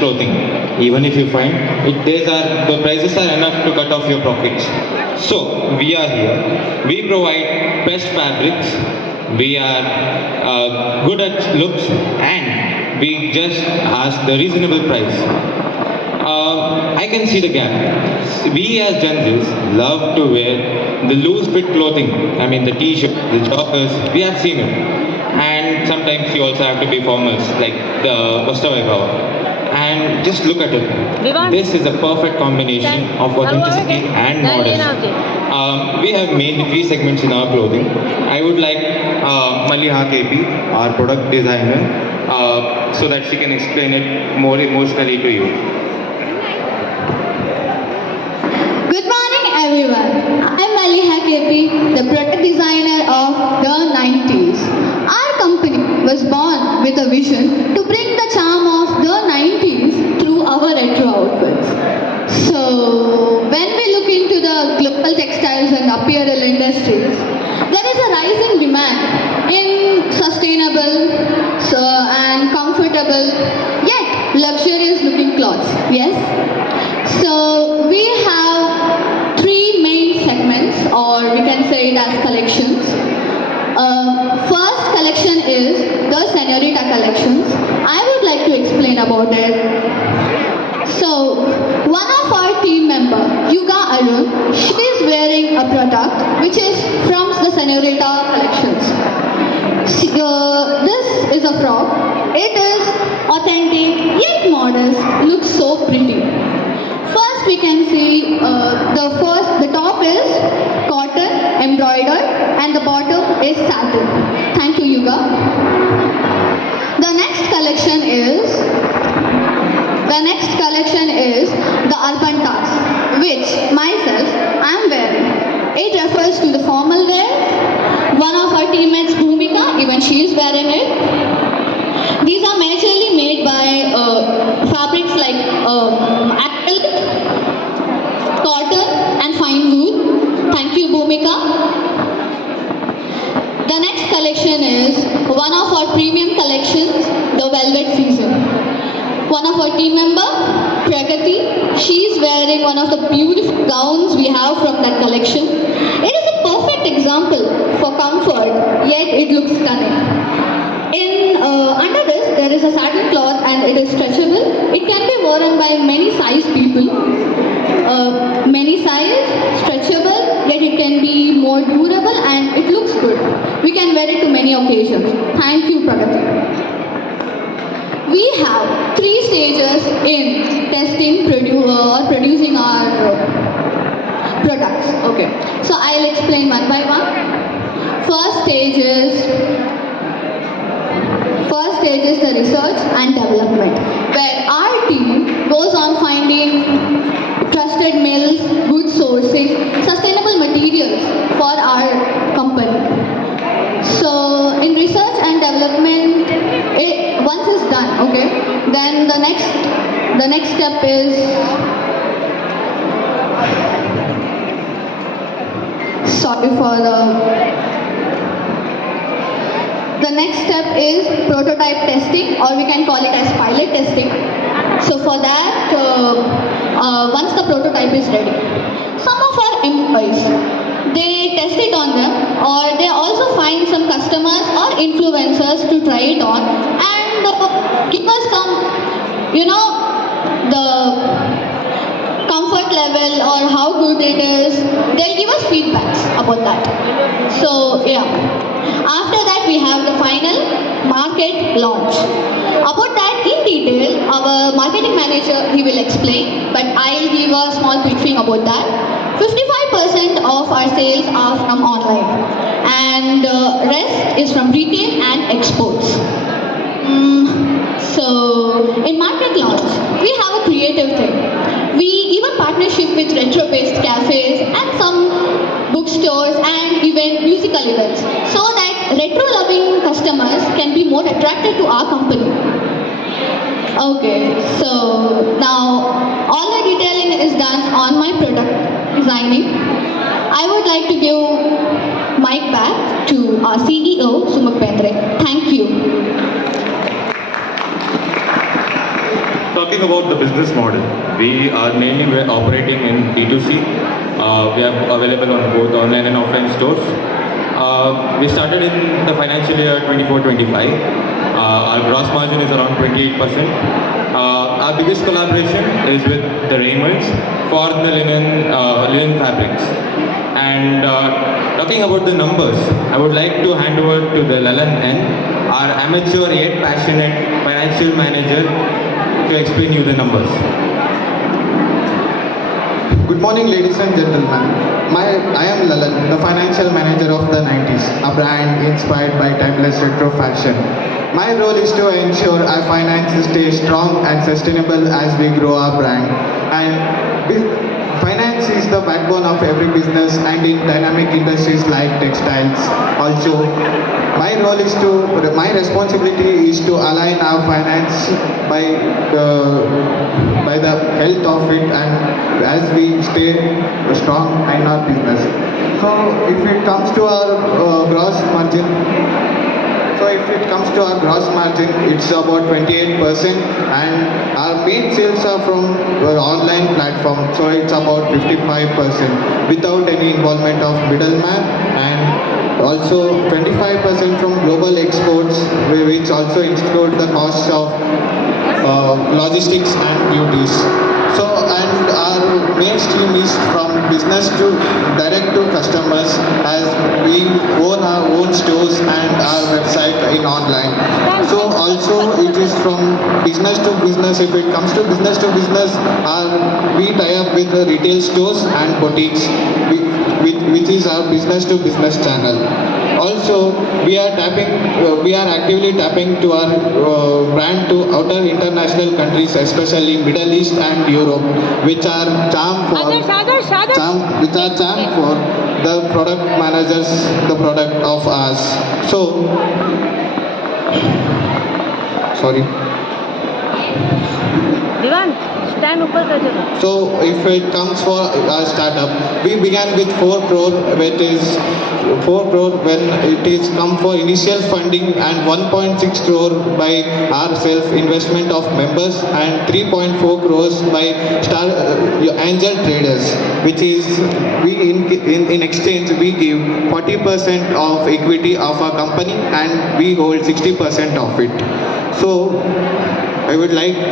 clothing. Even if you find the prices are enough to cut off your profits. So we are here. We provide best fabrics. We are good at looks, and we just ask the reasonable price. I can see the gap. We as Gen Zs love to wear the loose fit clothing. I mean the t-shirt, the joggers, we have seen it. And sometimes you also have to be formals like the Vastra Vaibhav. And just look at it. This is a perfect combination of authenticity and modesty. We have made three segments in our clothing. I would like Maliha KP, our product designer, so that she can explain it more emotionally to you. Good morning everyone. I'm Maliha KP, the product designer of the 90s. Our company was born with a vision to bring the charm of the 90s through our retro outfits. So when we look into the global textiles and apparel industries, there is a rising demand in sustainable and comfortable yet luxurious looking clothes. Yes? So we have three main segments, or we can say it as collections. First collection is the Senorita collections. I would like to explain about it. So one of our team member, Yuga Arun, she is wearing a product which is from the Senorita collections. This is a frock. It is authentic yet modest, looks so pretty. First we can see the top is cotton embroidered and the bottom is satin. Thank you, Yuga. The next collection is the urban tux, which myself I am wearing. It refers to the formal wear. One of our teammates, Bhumika, even she is wearing it. These are majorly made by fabrics like acrylic, cotton and fine wool. Thank you, Bhumika. The next collection is one of our premium collections, the velvet season. One of our team member, Pragati, she is wearing one of the beautiful gowns we have from that collection. It is a perfect example for comfort, yet it looks stunning. Under this, there is a satin cloth and it is stretchable. It can be worn by many size people. Many size, stretchable, yet it can be more durable and it looks good. We can wear it to many occasions. Thank you, Pragati. We have three stages in testing, producing our products. Okay, so I'll explain one by one. First stage is the research and development, where our team goes on finding trusted mills, good sourcing, sustainable materials for our company. So in research and development, once it's done, okay, then the next step is the next step is prototype testing, or we can call it as pilot testing. So for that, once the prototype is ready, some of our employees, they test it on them, or they also find some customers or influencers to try it on and give us some, the comfort level or how good it is. They'll give us feedbacks about that. So yeah, after that we have the final market launch. About that in detail, our marketing manager, he will explain, but I'll give a small briefing about that. 55% of our sales are from online and rest is from retail and exports. So in market launch, we have a creative thing. We even partnership with retro-based cafes and some bookstores and even musical events, so that retro-loving customers can be more attracted to our company. Okay, so now all the detailing is done on my product designing. I would like to give mic back to our CEO, Sumuk Bendre. Thank you. So talking about the business model, we are mainly operating in B2C. We are available on both online and offline stores. We started in the financial year 24-25. Our gross margin is around 28%. Our biggest collaboration is with the Raymonds for the linen fabrics. And talking about the numbers, I would like to hand over to the Lalan N, our amateur yet passionate financial manager, to explain you the numbers. Good morning, ladies and gentlemen. I am Lalan, the financial manager of the 90s, a brand inspired by timeless retro fashion. My role is to ensure our finances stay strong and sustainable as we grow our brand. And finance is the backbone of every business, and in dynamic industries like textiles. Also, my responsibility is to align our finance by the health of it, and as we stay strong in our business. So if it comes to our gross margin, it's about 28%, and our main sales are from online platform, so it's about 55% without any involvement of middleman, and also 25% from global exports, which also include the costs of logistics and duties. So, and our main stream is from business to direct to customers, as we own our own stores and our website in online. So also it is from business to business. If it comes to business, we tie up with the retail stores and boutiques, which is our business to business channel. Also, we are actively tapping to our brand to outer international countries, especially Middle East and Europe, which are charmed for the product managers, the product of us. So, sorry. Vivaan, stand upar kar jagah. So if it comes for our startup, we began with 4 crore, when it is come for initial funding, and 1.6 crore by our self-investment of members, and 3.4 crores by angel traders, which is in exchange we give 40% of equity of our company, and we hold 60% of it. So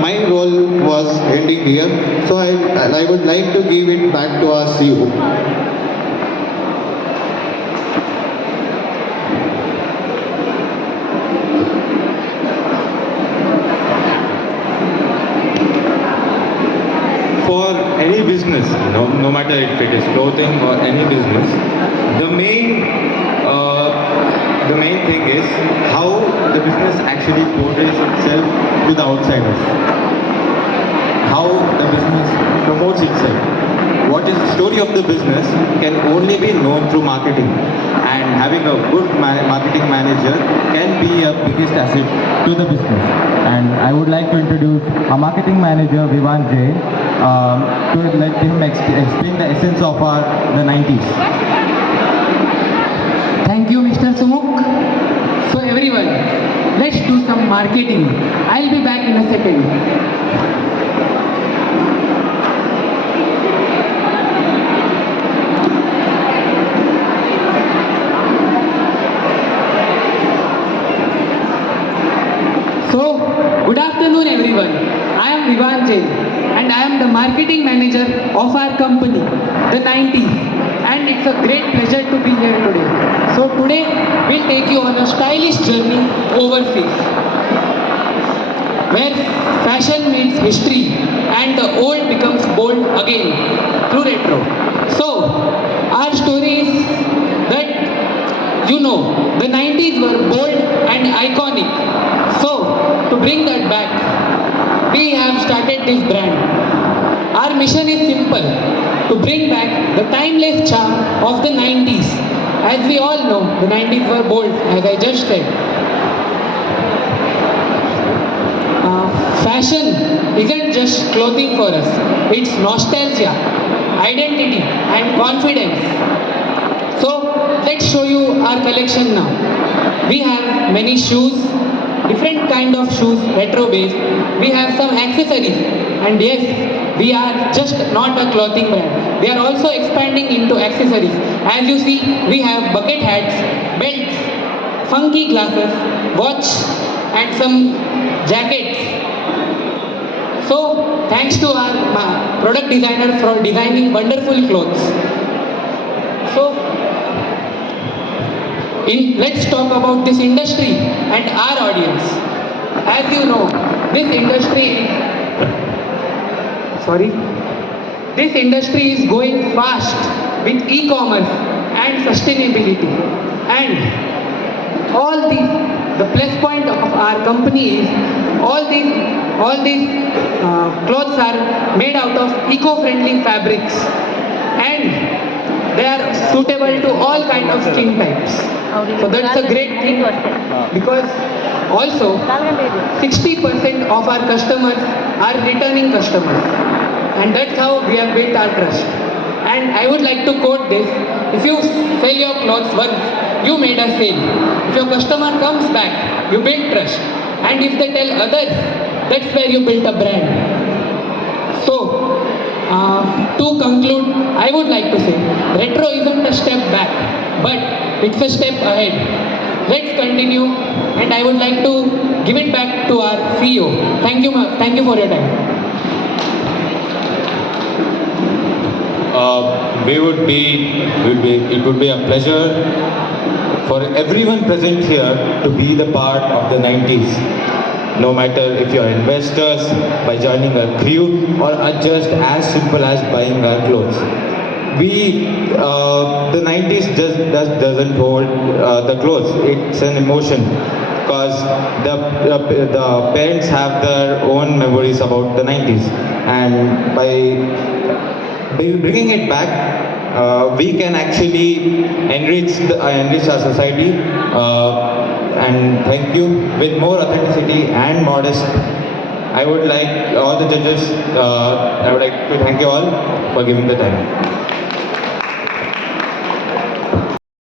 my role was ending here, so I would like to give it back to our CEO. For any business, no matter if it is clothing or any business, the main thing is how the business actually portrays itself to the outsiders. How the business promotes itself. What is the story of the business can only be known through marketing, and having a good marketing manager can be a biggest asset to the business. And I would like to introduce our marketing manager, Vivaan Jain, to let him explain the essence of the 90s. Thank you, Mr. Sumuk. So everyone, let's do some marketing. I'll be back in a second. So, good afternoon everyone. I am Vivaan Jain, and I am the marketing manager of our company, the 90s. And it's a great pleasure to be here today. So today we'll take you on a stylish journey overseas, where fashion meets history and the old becomes bold again through retro. So our story is that the 90s were bold and iconic. So to bring that back, we have started this brand. Our mission is simple: to bring back the timeless charm of the 90s. As we all know, the 90s were bold, as I just said. Fashion isn't just clothing for us. It's nostalgia, identity, and confidence. So let's show you our collection now. We have many shoes, different kind of shoes, retro based. We have some accessories, and yes, we are just not a clothing brand. We are also expanding into accessories. As you see, we have bucket hats, belts, funky glasses, watch, and some jackets. So, thanks to our product designer for designing wonderful clothes. So, let's talk about this industry and our audience. As you know, this industry is going fast with e-commerce and sustainability. And the plus point of our company is all these clothes are made out of eco-friendly fabrics, and they are suitable to all kind of skin types. So that's a great thing, because also 60% of our customers are returning customers, and that's how we have built our trust. And I would like to quote this: if you sell your clothes once, you made a sale. If your customer comes back, you build trust. And if they tell others, that's where you build a brand. So, to conclude, I would like to say, retro isn't a step back, but it's a step ahead. Let's continue, and I would like to give it back to our CEO. Thank you for your time. It would be a pleasure for everyone present here to be the part of the 90s. No matter if you're investors by joining a crew, or are just as simple as buying our clothes. The 90s doesn't hold the clothes. It's an emotion, because the parents have their own memories about the 90s, and by bringing it back, we can actually enrich our society. And thank you. With more authenticity and modest, I would like all the judges. I would like to thank you all for giving the time.